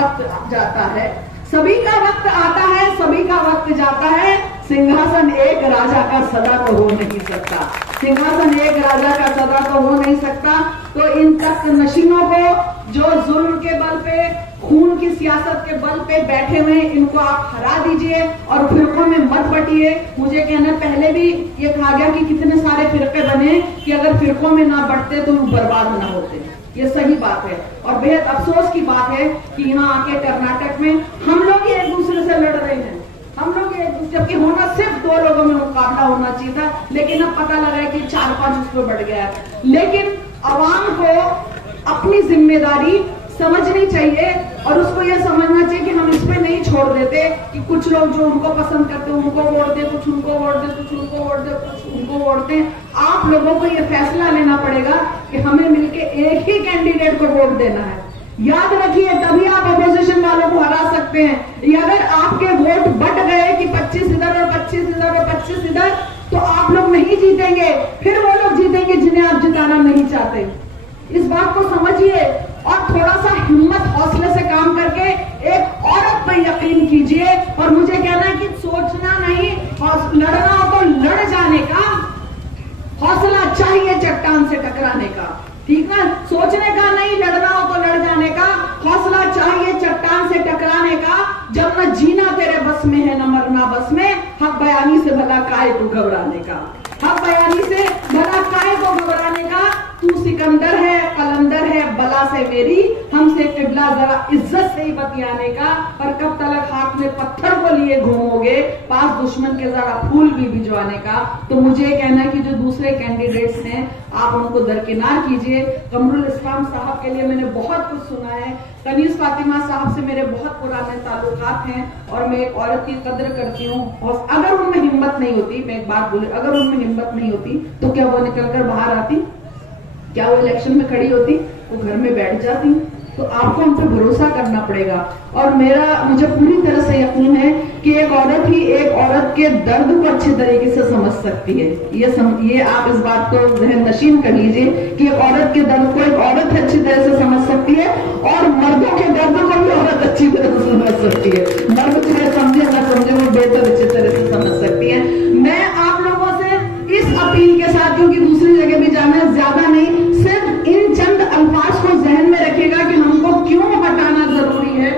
वक्त जाता है, सभी का वक्त आता है, सभी का वक्त जाता है। सिंहासन एक राजा का सदा तो हो नहीं सकता, सिंहासन एक राजा का सदा तो हो नहीं सकता। तो इन तख्त नशीनों को जो जुल्म के बल पे, खून की सियासत के बल पे बैठे हुए, इनको आप हरा दीजिए और फिरकों में मत बटिए। मुझे कहना, पहले भी ये कहा गया कि कितने सारे फिरके बने कि अगर फिरकों में ना बटते तो बर्बाद ना होते। ये सही बात है और बेहद अफसोस की बात है कि यहाँ आके कर्नाटक में हम लोग ही एक दूसरे से लड़ रहे हैं, हम लोग एक दूसरे, जबकि होना सिर्फ 2 लोगों में मुकाबला होना चाहिए था, लेकिन अब पता लगा है कि 4-5 उस पर बढ़ गया है। लेकिन अवाम को अपनी जिम्मेदारी समझनी चाहिए और उसको यह समझना चाहिए कि हम इस पे नहीं छोड़ देते कि कुछ लोग जो उनको पसंद करते हैं उनको वोट दे, कुछ उनको वोट दे, कुछ उनको वोट दे, कुछ उनको वोट दे। आप लोगों को यह फैसला लेना पड़ेगा कि हमें मिलके एक ही कैंडिडेट को वोट देना है। याद रखिए, तभी आप अपोजिशन वालों को हरा सकते हैं। अगर आपके वोट बट गए कि 25 इधर और 25 इधर और 25 इधर, तो आप लोग नहीं जीतेंगे, फिर वो लोग जीतेंगे जिन्हें आप जिताना नहीं चाहते। इस बात को समझिए और थोड़ा सा हिम्मत, हौसले से काम करके एक औरत पर यकीन कीजिए। और मुझे कहना है कि सोचना नहीं, लड़ना हो तो लड़ जाने का हौसला चाहिए, चट्टान से टकराने का, ठीक है? सोचने का नहीं, लड़ना हो तो लड़ जाने का हौसला चाहिए, चट्टान से टकराने का। जब न जीना तेरे बस में है न मरना बस में, हक बयानी से भला काहे को घबराने का, हक बयानी से भला काहे को घबराने का। तू सिकंदर है, कलंदर है, बला से मेरी, हमसे किबला जरा इज्जत से ही बतियाने का। और कब तक हाथ में पत्थर को लिए घूमोगे, पास दुश्मन के जरा फूल भी भिजवाने का। तो मुझे कहना है कि जो दूसरे कैंडिडेट्स हैं, आप उनको दरकिनार कीजिए। कमरुल इस्लाम साहब के लिए मैंने बहुत कुछ सुना है, कनीज फातिमा साहब से मेरे बहुत पुराने ताल्लुकात हैं और मैं एक औरत की कद्र करती हूँ। और अगर उनमें हिम्मत नहीं होती, मैं एक बात बोली, अगर उनमें हिम्मत नहीं होती तो क्या वो निकलकर बाहर आती? क्या वो इलेक्शन में खड़ी होती? वो घर में बैठ जाती। तो आपको हम पे भरोसा करना पड़ेगा। और मुझे पूरी तरह से यकीन है कि एक औरत ही एक औरत के दर्द को अच्छे तरीके से समझ सकती है। ये आप इस बात को जहन नशीन कर लीजिए कि एक औरत के दर्द को एक औरत अच्छी तरह से समझ सकती है और मर्दों के दर्द को भी औरत अच्छी तरह से समझ सकती है। मर्द चाहे समझे ना समझे, वो बेहतर अच्छी तरह से समझ सकती है। मैं आप लोगों से इस अपील के साथ, क्योंकि दूसरी जगह भी जाना है, ज्यादा नहीं, सिर्फ इन चंद अल्फाज को जहन में रखिएगा कि हमको क्यों हटाना जरूरी है।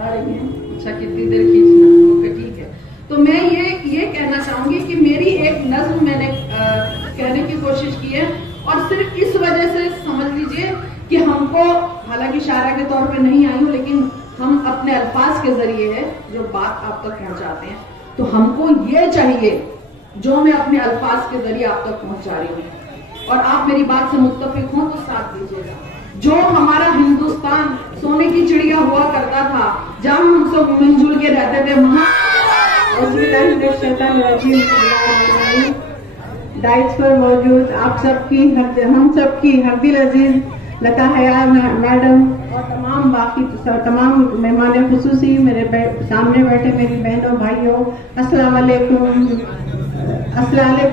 अच्छा, कितनी देर खींचना? ओके, ठीक है। तो मैं ये कहना चाहूंगी कि मेरी एक नज्म मैंने कहने की कोशिश की है और सिर्फ इस वजह से समझ लीजिए कि हमको, हालांकि शायरा के तौर पे नहीं आई हूं, लेकिन हम अपने अल्फाज के जरिए है जो बात आप तक पहुंचाते हैं। तो हमको ये चाहिए जो मैं अपने अल्फाज के जरिए आप तक पहुंचा रही हूँ, और आप मेरी बात से मुत्तफिक हो तो साथ दीजिएगा। जो हमारा हिंदुस्तान सोने की चिड़िया हुआ करता था, जहां हम सब मिलजुल के रहते थे, वहां डाइट्स पर मौजूद आप सबकी, हम सबकी हरदिल अजीज लता हयात मैडम और तमाम मेहमान खुसूसी, मेरे सामने बैठे मेरी बहनों भाइयों, अस्सलाम वालेकुम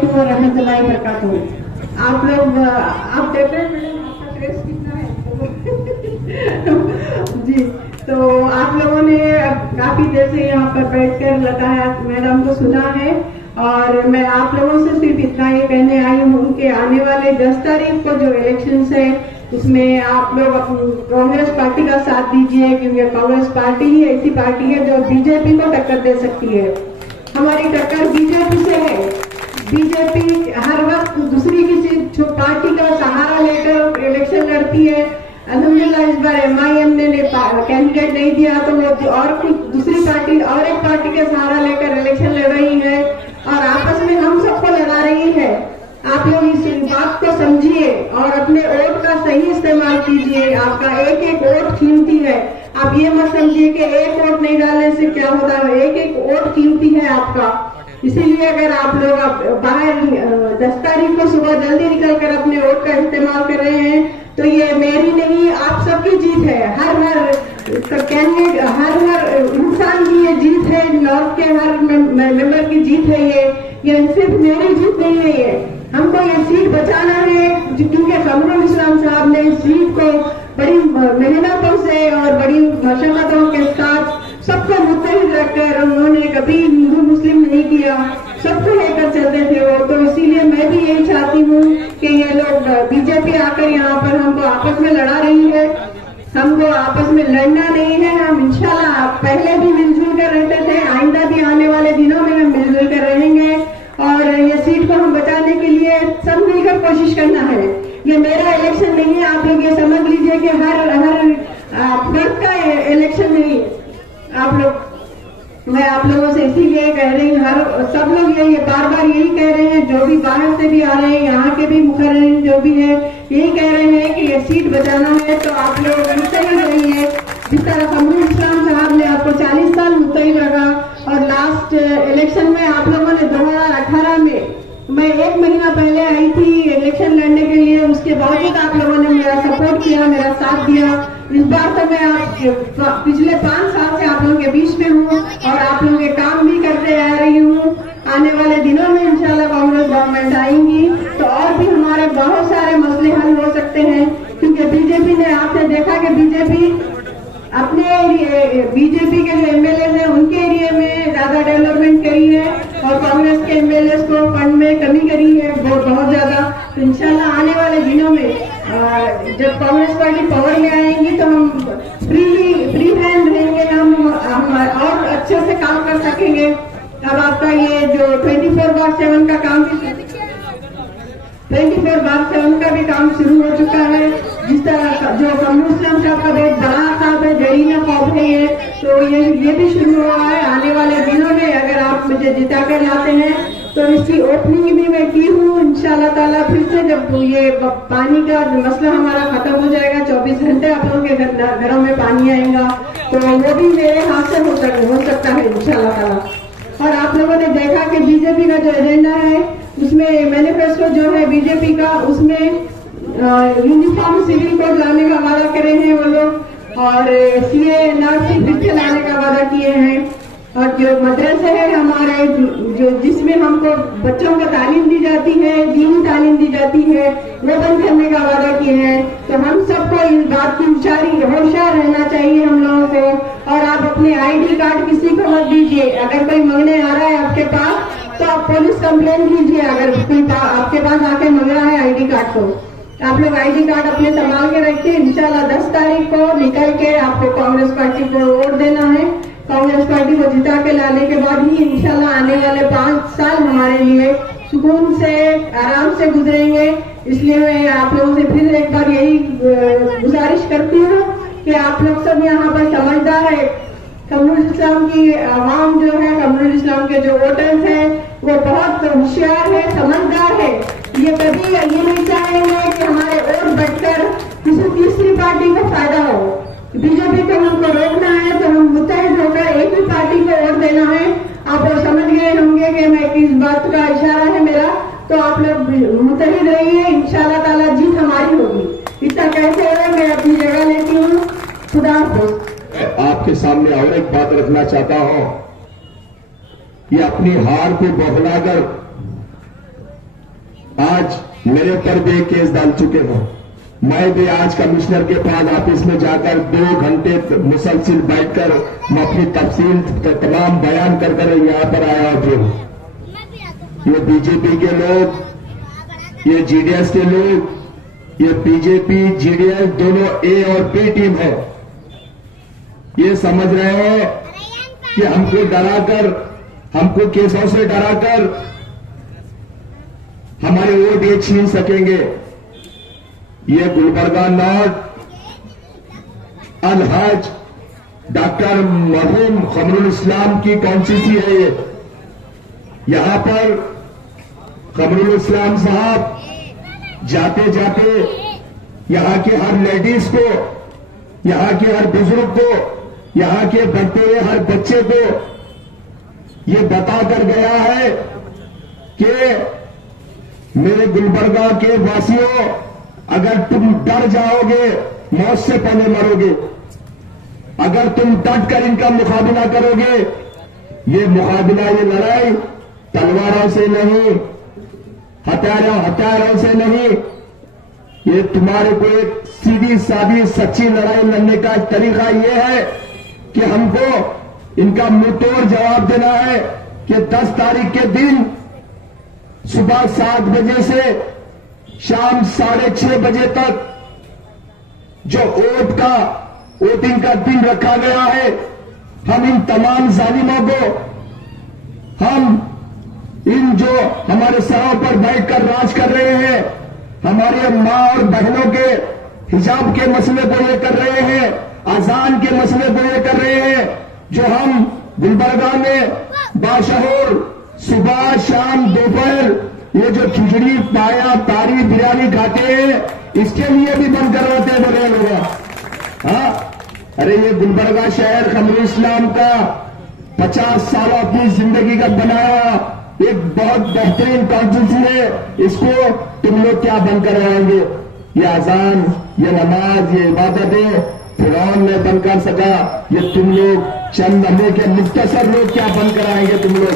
व रहमतुल्लाहि व बरकातहू। आप लोग, आप देख रहे हैं आपका ड्रेस कितना है जी। तो आप लोगों ने काफी देर से यहाँ पर बैठकर लता हयात मैडम को सुना है और मैं आप लोगों से सिर्फ इतना ही कहने आई हूँ, उनके आने वाले 10 तारीख को जो इलेक्शन है उसमें आप लोग कांग्रेस पार्टी का साथ दीजिए, क्योंकि कांग्रेस पार्टी ही ऐसी पार्टी है जो बीजेपी को टक्कर दे सकती है। हमारी टक्कर बीजेपी से है। बीजेपी हर वक्त दूसरी किसी पार्टी का सहारा लेकर इलेक्शन लड़ती है। अल्हम्दुलिल्लाह इस बार MIM ने कैंडिडेट नहीं दिया तो वो और कुछ दूसरी पार्टी और एक पार्टी के सहारा लेकर इलेक्शन लड़ रही है और आपस में हम सबको लड़ा रही है। आप लोग इस बात को समझिए और अपने वोट का सही इस्तेमाल कीजिए। आपका एक एक वोट कीमती है। आप ये मत समझिए कि एक वोट नहीं डालने से क्या होता है, एक एक वोट कीमती है आपका। इसीलिए अगर आप लोग बाहर 10 तारीख को सुबह जल्दी निकलकर अपने वोट का इस्तेमाल कर रहे हैं तो ये मेरी नहीं, आप सबकी जीत है। हर इंसान की ये जीत है, नॉर्थ के हर मेंबर की जीत है। ये सिर्फ मेरी जीत नहीं है। ये हमको ये सीट बचाना है, क्योंकि कमरुल इस्लाम साहब ने इस सीट को बड़ी मेहनतों से और बड़ी मशक्कतों के साथ सबको मुत्तहिद रखकर उन्होंने कभी हिंदू मुस्लिम नहीं किया, सबको लेकर चलते थे वो। तो इसीलिए मैं भी यही चाहती हूँ कि ये लोग बीजेपी आकर यहाँ पर हमको आपस में लड़ा रही है, हमको आपस में लड़ना नहीं है। हम इंशाल्लाह पहले भी मिलजुल कर रहते थे, आइंदा भी आने वाले दिनों में हम मिलजुल कर रहेंगे और ये सीट को हम बचाने के लिए सब मिलकर कोशिश करना है। ये मेरा इलेक्शन नहीं है, आप लोग ये समझ लीजिए कि हर फर्द का इलेक्शन नहीं। आप लोग, मैं आप लोगों से इसीलिए कह रही हूँ, सब लोग यही बार बार यही कह रहे हैं, जो भी बाहर से भी आ रहे हैं, यहाँ के भी मुखर्रीन जो भी है, यही कह रहे हैं कि ये सीट बचाना है। तो आप लोग मुत्तहिद रहिए, जिस तरह कमरुल इस्लाम साहब ने आपको 40 साल मुत्तहिद रखा और लास्ट इलेक्शन में आप लोगों ने 2018 में, मैं 1 महीना पहले आई थी इलेक्शन लड़ने के लिए, उसके बावजूद आप लोगों ने मेरा सपोर्ट किया, मेरा साथ दिया। इस बार तो मैं पिछले 5 साल से आप लोगों के बीच में हूँ और आप लोगों के काम भी करते आ रही हूँ। आने वाले दिनों में इंशाल्लाह कांग्रेस गवर्नमेंट आएंगी तो और भी हमारे बहुत सारे मसले हल हो सकते हैं, क्योंकि बीजेपी ने, आपने देखा कि बीजेपी के जो एमएलए हैं उनके एरिया में ज्यादा डेवलपमेंट करी है और कांग्रेस के एमएलए को फंड में कमी करी है बहुत ज्यादा। तो इंशाल्लाह आने वाले दिनों में जब कांग्रेस पार्टी पावर में आएंगी तो हम फ्री हैंड रहेंगे, हम और अच्छे से काम कर सकेंगे। अब आपका ये जो 24/7 का काम, 24/7 का भी काम शुरू हो चुका है। जिस तरह जो कमरुल इस्लाम साहब का बहुत बड़ा काम है, जरीना खौफ है ये, तो ये भी शुरू हुआ है। आने वाले दिनों में अगर आप मुझे जिता कर लाते हैं तो इसकी ओपनिंग भी मैं की हूँ इंशाल्लाह ताला। फिर से जब ये पानी का मसला हमारा खत्म हो जाएगा, 24 घंटे आप लोगों के घरों में पानी आएगा, तो वो भी मेरे हाथ से हो सकता है इंशाल्लाह ताला। और आप लोगों ने देखा कि बीजेपी का जो एजेंडा है उसमें मैनिफेस्टो जो है बीजेपी का, उसमें यूनिफॉर्म सिविल कोड लाने का वादा करे हैं वो लोग और सीए एनआरसी फिर से लाने का वादा किए हैं। और जो मदरसे है हमारे, जो जिसमें हमको बच्चों को तालीम दी जाती है, दीनी तालीम दी जाती है, वो बंद करने का वादा किए हैं। तो हम सबको इस बात की होशियार रहना चाहिए हम लोगों को। और आप अपने आईडी कार्ड किसी को मत दीजिए, अगर कोई मांगने आ रहा है आपके पास तो आप पुलिस कंप्लेन कीजिए। अगर कोई आपके पास आके मांग रहा है आईडी कार्ड तो आप लोग आईडी कार्ड अपने संभाल के रखिए। इंशाल्लाह 10 तारीख को निकल के आपको कांग्रेस पार्टी को वोट देना है। कांग्रेस पार्टी को जिता के लाने के बाद ही इंशाल्लाह आने वाले 5 साल हमारे लिए सुकून से, आराम से गुजरेंगे। इसलिए मैं आप लोगों से फिर एक बार यही गुजारिश करती हूँ कि आप लोग सब यहाँ पर समझदार है। कमरुल इस्लाम की आवाम जो है, कमरुल इस्लाम के जो वोटर्स हैं वो बहुत होशियार है, समझदार है। ये कभी ये नहीं चाहेंगे कि हमारे वोट बढ़कर किसी तीसरी पार्टी को फायदा हो। बीजेपी को हमको रोकना है तो हम मुत्तहिद होकर एक ही पार्टी को वोट देना है। आप लोग समझ गए होंगे कि मैं किस बात का इशारा है मेरा, तो आप लोग मुत्तहिद रहिए, इंशाल्लाह ताला जीत हमारी होगी। इतना कहते हुए मैं अपनी जगह लेती हूँ। खुदा हाफिज़। आपके सामने और एक बात रखना चाहता हूं, ये अपनी हार को बौखलाकर आज मेरे पर भी केस डाल चुके हो। मैं भी आज कमिश्नर के पास ऑफिस में जाकर 2 घंटे मुसलसिल बैठकर मैं अपनी तफसील तमाम बयान कर यहां पर आया हूं। ये बीजेपी के लोग, ये जीडीएस के लोग, ये बीजेपी जीडीएस दोनों ए और बी टीम है। ये समझ रहे हैं कि हमको डराकर, हमको केसों से डराकर हमारे वोट ये छीन सकेंगे। ये गुलबर्गा नॉर्थ अलहज डॉक्टर मरहूम कमरुल इस्लाम की कॉन्स्टिट्यूंसी है। ये यहां पर कमरुल इस्लाम साहब जाते जाते यहां के हर लेडीज को, यहां के हर बुजुर्ग को, यहां के बढ़ते हुए हर बच्चे को ये बताकर गया है कि मेरे गुलबर्गा के वासियों, अगर तुम डर जाओगे मौत से पहले मरोगे। अगर तुम डट कर इनका मुकाबला करोगे, ये मुकाबला, ये लड़ाई तलवारों से नहीं, हथियारों से नहीं, ये तुम्हारे को एक सीधी सादी सच्ची लड़ाई लड़ने का तरीका ये है कि हमको इनका मुंहतोड़ जवाब देना है कि 10 तारीख के दिन सुबह 7 बजे से शाम 6:30 बजे तक जो वोटिंग का दिन रखा गया है, हम इन तमाम जालिमों को, हम इन जो हमारे सरों पर बैठकर राज कर रहे हैं, हमारे मां और बहनों के हिजाब के मसले को ये कर रहे हैं, अजान के मसले को ये कर रहे हैं, जो हम गुलबर्गा में बाशहूर सुबह शाम दोपहर ये जो खिचड़ी पाया तारी बिरयानी खाते हैं, इसके लिए भी बंद करवाते हैं बड़े लोग। हाँ, अरे ये गुलबर्गा शहर खमरुल इस्लाम का 50 साल अपनी जिंदगी का बनाया एक बहुत बेहतरीन कॉन्स्टिट्यूंसी है, इसको तुम लोग क्या बंद करवाएंगे? ये अजान, ये नमाज, ये इबादतें फिरौन ने बंद कर सका, ये तुम लोग चंद महीने के मुख्तसर लोग क्या बंद कराएंगे तुम लोग?